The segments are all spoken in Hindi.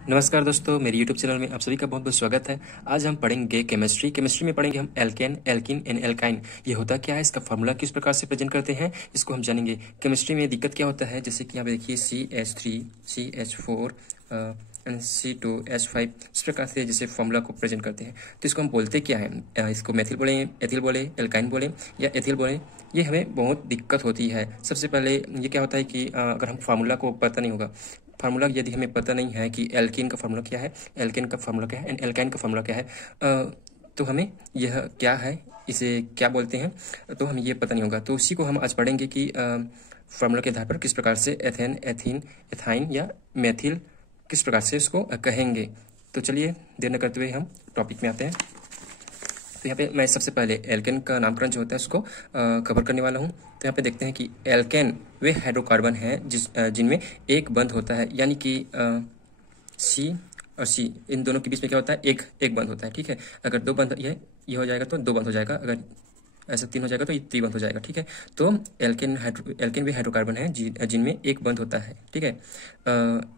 नमस्कार दोस्तों, मेरे YouTube चैनल में आप सभी का बहुत बहुत स्वागत है। आज हम पढ़ेंगे केमिस्ट्री में पढ़ेंगे हम एल्केन, एल्किन एंड एल्काइन। ये होता क्या है, इसका फार्मूला किस प्रकार से प्रेजेंट करते हैं, इसको हम जानेंगे। केमिस्ट्री में दिक्कत क्या होता है, जैसे कि यहाँ पे देखिए CH3 CH4 एंड C2H5, इस प्रकार से जैसे फार्मूला को प्रेजेंट करते हैं तो इसको हम बोलते क्या है, इसको मेथिल बोले, एथिल बोले, एल्काइन बोले या एथिल बोले, ये हमें बहुत दिक्कत होती है। सबसे पहले ये क्या होता है कि अगर हम फार्मूला को पता नहीं होगा, फार्मूला यदि हमें पता नहीं है कि एल्कीन का फार्मूला क्या है, एल्केन का फार्मूला क्या है एंड एल्काइन का फार्मूला क्या है, तो हमें यह क्या है, इसे क्या बोलते हैं, तो हमें ये पता नहीं होगा। तो उसी को हम आज पढ़ेंगे कि फार्मूला के आधार पर किस प्रकार से एथेन, एथीन, एथाइन या मेथिल किस प्रकार से इसको कहेंगे। तो चलिए देर न करते हुए हम टॉपिक में आते हैं। तो यहाँ पे मैं सबसे पहले एल्केन का नामकरण जो होता है उसको कवर करने वाला हूँ। तो यहाँ पे देखते हैं कि एल्केन वे हाइड्रोकार्बन हैं जिनमें एक बंध होता है, यानी कि सी और सी, इन दोनों के बीच में क्या होता है, एक बंध होता है। ठीक है, अगर दो बंध ये हो जाएगा तो दो बंध हो जाएगा, अगर ऐसा तीन हो जाएगा तो ये त्रिबंध हो जाएगा। ठीक है, तो एल्केन वे हाइड्रोकार्बन है जिनमें एक बंध होता है। ठीक है,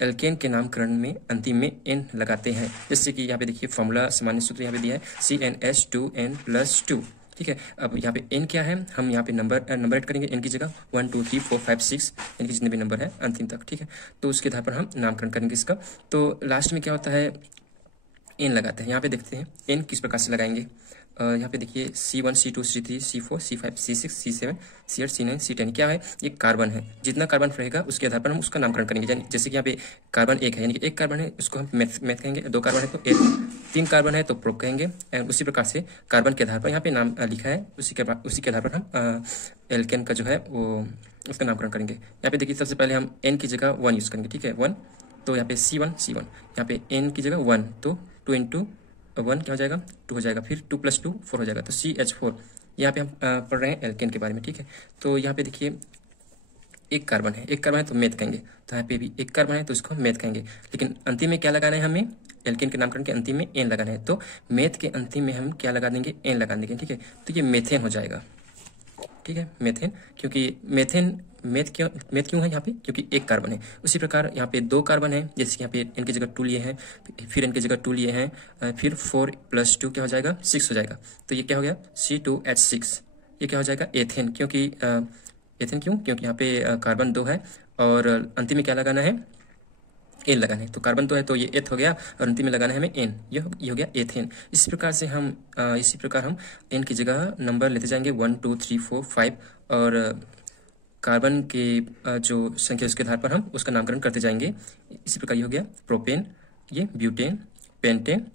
एल्केन के नामकरण में अंतिम में एन लगाते हैं, जैसे कि यहाँ पे देखिए फॉर्मूला सामान्य सूत्र यहाँ पे दिया है CnH2n+2। ठीक है, अब यहाँ पे एन क्या है, हम यहाँ पे नंबरेट करेंगे एन की जगह 1 2 3 4 5 6 इनके जितने भी नंबर है अंतिम तक। ठीक है, तो उसके आधार पर हम नामकरण करेंगे इसका। तो लास्ट में क्या होता है, एन लगाते हैं। यहाँ पे देखते हैं एन किस प्रकार से लगाएंगे। यहाँ पे देखिए C1 C2 C3 C4 C5 C6 C7 C8 C9 C10 क्या है, ये कार्बन है। जितना कार्बन रहेगा उसके आधार पर हम उसका नामकरण करेंगे। जैसे कि यहाँ पे कार्बन एक है, यानी कि एक कार्बन है उसको हम मेथ कहेंगे, दो कार्बन है तो एक, तीन कार्बन है तो प्रोप कहेंगे। एंड उसी प्रकार से कार्बन के आधार पर यहाँ पे नाम लिखा है, उसी के आधार पर हम एल्केन का जो है वो उसका नामकरण करेंगे। यहाँ पे देखिए सबसे पहले हम एन की जगह 1 यूज़ करेंगे। ठीक है, 1, तो यहाँ पे C1 यहाँ पे एन की जगह 1, तो 2 इंटू 1 क्या हो जाएगा, 2 हो जाएगा, फिर 2 + 2 4 हो जाएगा, तो CH4। यहाँ पे हम पढ़ रहे हैं एल्केन के बारे में। ठीक है, तो यहाँ पे देखिए एक कार्बन है तो मेथ कहेंगे, तो यहाँ पे भी एक कार्बन है तो इसको हम मेथ कहेंगे। लेकिन अंतिम में क्या लगाना है, हमें एल्केन के नामकरण के अंतिम में एन लगाना है, तो मेथ के अंतिम में हम क्या लगा देंगे, एन लगा देंगे। ठीक है, तो ये मेथेन हो जाएगा। ठीक है, मेथेन, क्योंकि मेथ क्यों है यहाँ पे, क्योंकि एक कार्बन है। उसी प्रकार यहाँ पे दो कार्बन है, जैसे कि यहाँ पे इनकी जगह 2 लिए हैं, फिर इनकी जगह 2 लिए हैं, फिर 4 + 2 क्या हो जाएगा, 6 हो जाएगा। तो ये क्या हो गया C2H6, ये क्या हो जाएगा एथेन, क्योंकि एथेन क्योंकि यहाँ पे कार्बन 2 है और अंतिम में क्या लगाना है, एन लगाना है। तो कार्बन तो है तो ये एथ हो गया और अंतिम में लगाना है हमें एन, ये हो गया एथेन। इसी प्रकार हम एन की जगह नंबर लेते जाएंगे 1 2 3 4 5, और कार्बन के जो संख्या उसके आधार पर हम उसका नामकरण करते जाएंगे। इसी प्रकार ये हो गया प्रोपेन, ये butane, pentane,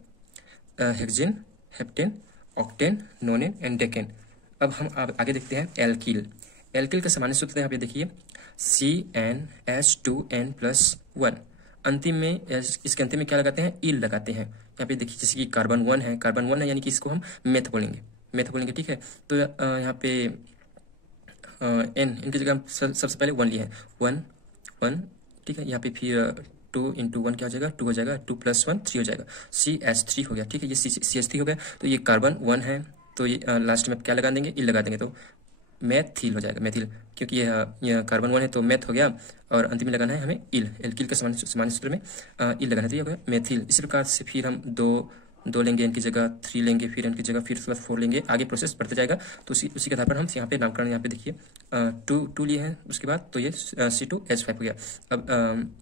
hexane, heptane, octane, नोनेन and decane. अब हम आगे देखते हैं एल्किल का सामान्य सूत्र यहाँ पे देखिए CnH2n+1। अंतिम में इसके अंतिम में क्या लगाते हैं, इल लगाते हैं। यहाँ पे देखिए जैसे कि कार्बन 1 है, यानी कि इसको हम मेथ बोलेंगे। ठीक है, तो यहाँ पे एन इनकी जगह हम सबसे पहले 1 लिए हैं, 1 ठीक है, यहाँ पे फिर 2 इंटू 1 क्या हो जाएगा, 2 हो जाएगा, 2 + 1 3 हो जाएगा, CH3 हो गया। ठीक है, ये CH3 हो गया, तो ये कार्बन 1 है, तो ये लास्ट में क्या लगा देंगे, इल लगा देंगे, तो मेथिल हो जाएगा, मेथिल, क्योंकि ये कार्बन 1 है तो मेथ हो गया, और अंतिम में लगाना है हमें इल, एल्किल के सामान्य सूत्र में इल लगाना है, तो ये हो गया मेथिल। इसी प्रकार से फिर हम दो लेंगे, इनकी जगह 3 लेंगे, फिर इनकी जगह फिर उसके बाद 4 लेंगे, आगे प्रोसेस बढ़ते जाएगा। तो उसी के आधार पर हम यहाँ पे नामकरण, यहाँ पे देखिए 2 लिए हैं, उसके बाद तो ये C2H5 हो गया। अब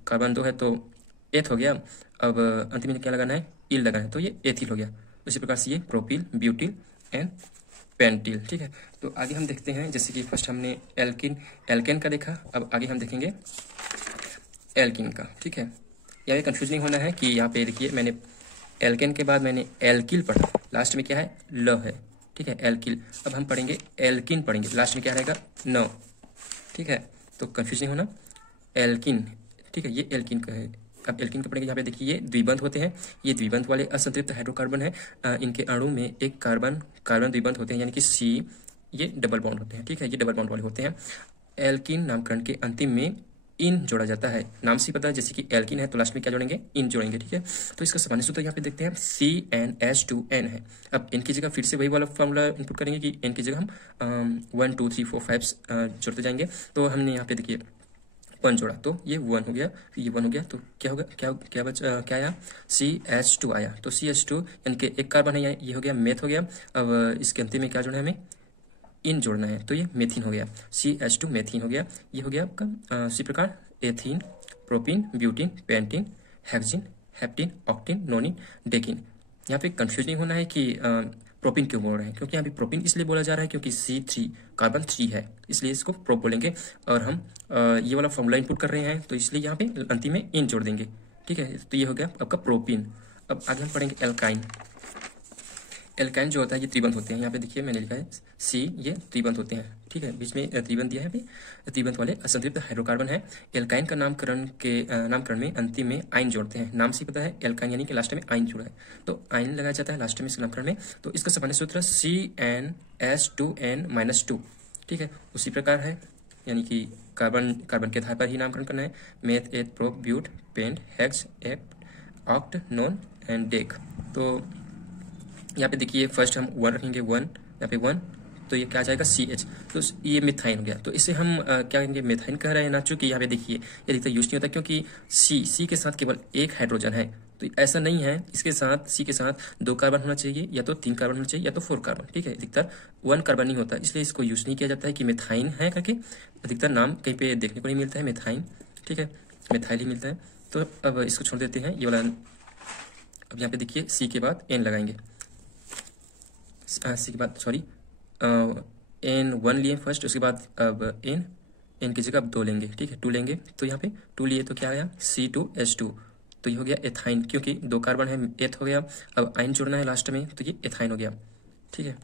कार्बन 2 है तो एथ हो गया, अब अंतिम में क्या लगाना है, इल लगाना है, तो ये एथिल हो गया। उसी प्रकार से ये प्रोपिल, ब्यूटिल एंड पेंटिल। ठीक है, तो आगे हम देखते हैं, जैसे कि फर्स्ट हमने एल्केन का देखा, अब आगे हम देखेंगे एल्किन का। ठीक है, यहाँ पे कंफ्यूज नहीं होना है कि यहाँ पे देखिए मैंने एल्केन के बाद मैंने एल्किल पढ़ा, लास्ट में क्या है, ल है। ठीक है, एल्किल। अब हम पढ़ेंगे एल्किन, लास्ट में क्या रहेगा, न। ठीक है, तो कंफ्यूज नहीं होना, एल्किन। ठीक है, ये एल्किन का है। अब एल्किन का पढ़ेंगे, यहाँ पे देखिए ये द्विबंध होते हैं, ये द्विबंध वाले असंतृप्त हाइड्रोकार्बन है। इनके अणु में एक कार्बन द्विबंध होते हैं, यानी कि C, ये डबल बॉन्ड होते हैं। ठीक है, ये डबल बॉन्ड वाले होते हैं। एल्किन नामकरण के अंतिम में इन जोड़ा जाता है, नाम से पता है, जैसे कि एल्किन है तो लास्ट में क्या जोड़ेंगे, इन जोड़ेंगे। ठीक है, तो इसका सामान्य सूत्र यहाँ पे देखते हैं CnH2n है। अब इनकी जगह फिर से वही वाला फॉर्मूला इनपुट करेंगे कि इनकी जगह हम 1 2 3 4 5 जोड़ते जाएंगे। तो हमने यहाँ पे देखिए वन जोड़ा तो ये वन हो गया, फिर ये वन हो गया, तो क्या होगा, क्या आया, CH2 आया। तो CH2 यानी कि एक कार्बन है, ये हो गया मेथ हो गया। अब इसके अंतिम में क्या जोड़ना है हमें, इन जोड़ना है, तो ये मेथिन हो गया, CH2 मेथिन हो गया। ये हो गया आपका इसी प्रकार ethene, propyne, butene, pentene, hexyne, heptyne, octyne, nonyne, decyne. यहाँ पे कंफ्यूज नहीं होना है कि प्रोपिन क्यों बोल रहे हैं, क्योंकि यहाँ पे प्रोपिन इसलिए बोला जा रहा है क्योंकि C3 कार्बन 3 है, इसलिए इसको प्रोप बोलेंगे। और हम ये वाला फॉर्मूला इनपुट कर रहे हैं, तो इसलिए यहाँ पे अंतिम में इन जोड़ देंगे, ठीक है। तो ये हो गया आपका प्रोपिन। अब आगे हम पढ़ेंगे एल्काइन। एल्काइन जो होता है ये त्रिबंध होते हैं, यहाँ पे देखिए मैंने लिखा है C, ये त्रिबंध होते हैं, ठीक है, बीच में त्रिबंध दिया है यहाँ पे, त्रिबंध वाले असंतृप्त हाइड्रोकार्बन है। एल्काइन का नामकरण में अंतिम में आइन जोड़ते हैं, नाम से पता है एल्काइन यानी कि लास्ट में आइन जुड़ा है, तो आइन लगाया जाता है लास्ट में इसके नामकरण में। तो इसका सामान्य सूत्र CnS2n-2, ठीक है, उसी प्रकार है, यानी कि कार्बन के आधार पर ही नामकरण करना है, meth, eth, prop, but, pent, hex, hept, oct, non and dec. तो यहाँ पे देखिए फर्स्ट हम वन रखेंगे, वन यहाँ पे वन, तो ये क्या आ जाएगा CH, तो ये मिथाइन हो गया। तो इसे हम क्या कहेंगे, मिथाइन कह रहे हैं ना, चूंकि यहाँ पे देखिए ये अधिकतर यूज नहीं होता क्योंकि C के साथ केवल एक हाइड्रोजन है, तो ऐसा नहीं है, इसके साथ C के साथ 2 कार्बन होना चाहिए, या तो 3 कार्बन होना चाहिए, या तो 4 कार्बन, ठीक है, अधिकतर 1 कार्बन नहीं होता, इसलिए इसको यूज नहीं किया जाता है कि मिथाइन है करके, अधिकतर नाम कहीं पे देखने को नहीं मिलता है मिथाइन, ठीक है, मिथाइल ही मिलता है। तो अब इसको छोड़ देते हैं ये वाला। अब यहाँ पे देखिए C के बाद N लगाएंगे, C के बाद सॉरी N1 लिए फर्स्ट, उसके बाद अब N की जगह अब 2 लेंगे, ठीक है, 2 लेंगे, तो यहाँ पे 2 लिए तो क्या आया C2H2, तो ये हो गया एथाइन, क्योंकि 2 कार्बन है, एथ हो गया, अब आइन जोड़ना है लास्ट में, तो ये एथाइन हो गया, ठीक है।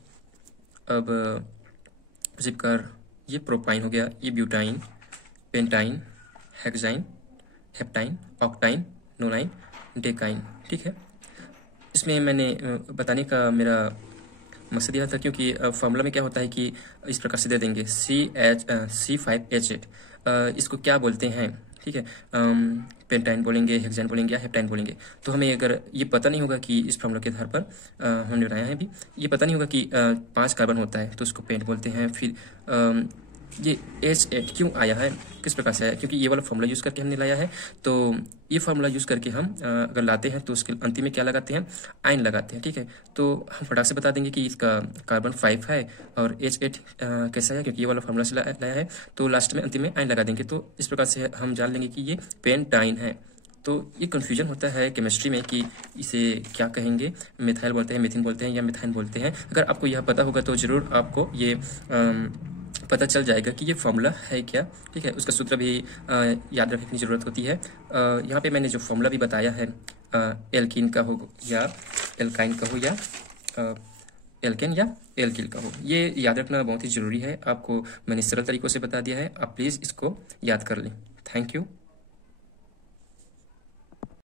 अब उसी प्रकार ये प्रोपाइन हो गया, ये ब्यूटाइन, पेंटाइन, हेक्साइन, हेप्टाइन, ऑक्टाइन, नोनाइन, डेकाइन, ठीक है। इसमें मैंने बताने का मेरा मकसद यह था क्योंकि फॉर्मूला में क्या होता है कि इस प्रकार से दे देंगे C5H8, इसको क्या बोलते हैं, ठीक है, पेंटाइन बोलेंगे, हेक्साइन बोलेंगे, या हेप्टाइन बोलेंगे। तो हमें अगर ये पता नहीं होगा कि इस फॉर्मूला के आधार पर हमने बनाया है, अभी ये पता नहीं होगा कि 5 कार्बन होता है तो उसको पेंट बोलते हैं। फिर ये H8 क्यों आया है, किस प्रकार से आया, क्योंकि ये वाला फॉर्मूला यूज़ करके हमने लाया है। तो ये फार्मूला यूज़ करके हम अगर लाते हैं तो उसके अंतिम में क्या लगाते हैं, आइन लगाते हैं, ठीक है। तो हम फटाक से बता देंगे कि इसका कार्बन 5 है और H8 कैसा है, क्योंकि ये वाला फार्मूला से लाया है, तो लास्ट में अंतिम में आइन लगा देंगे। तो इस प्रकार से हम जान लेंगे कि ये पेंटाइन है। तो ये कन्फ्यूजन होता है केमिस्ट्री में कि इसे क्या कहेंगे, मिथाइल बोलते हैं, मिथिन बोलते हैं, या मिथाइन बोलते हैं। अगर आपको यह पता होगा तो ज़रूर आपको ये पता चल जाएगा कि ये फॉर्मूला है क्या, ठीक है। उसका सूत्र भी याद रखने की ज़रूरत होती है। यहाँ पे मैंने जो फॉर्मूला भी बताया है, एल्कीन का हो या एल्काइन का हो, या एल्केन या एल्किल का हो, ये याद रखना बहुत ही ज़रूरी है। आपको मैंने सरल तरीक़ों से बता दिया है, आप प्लीज़ इसको याद कर लें। Thank you.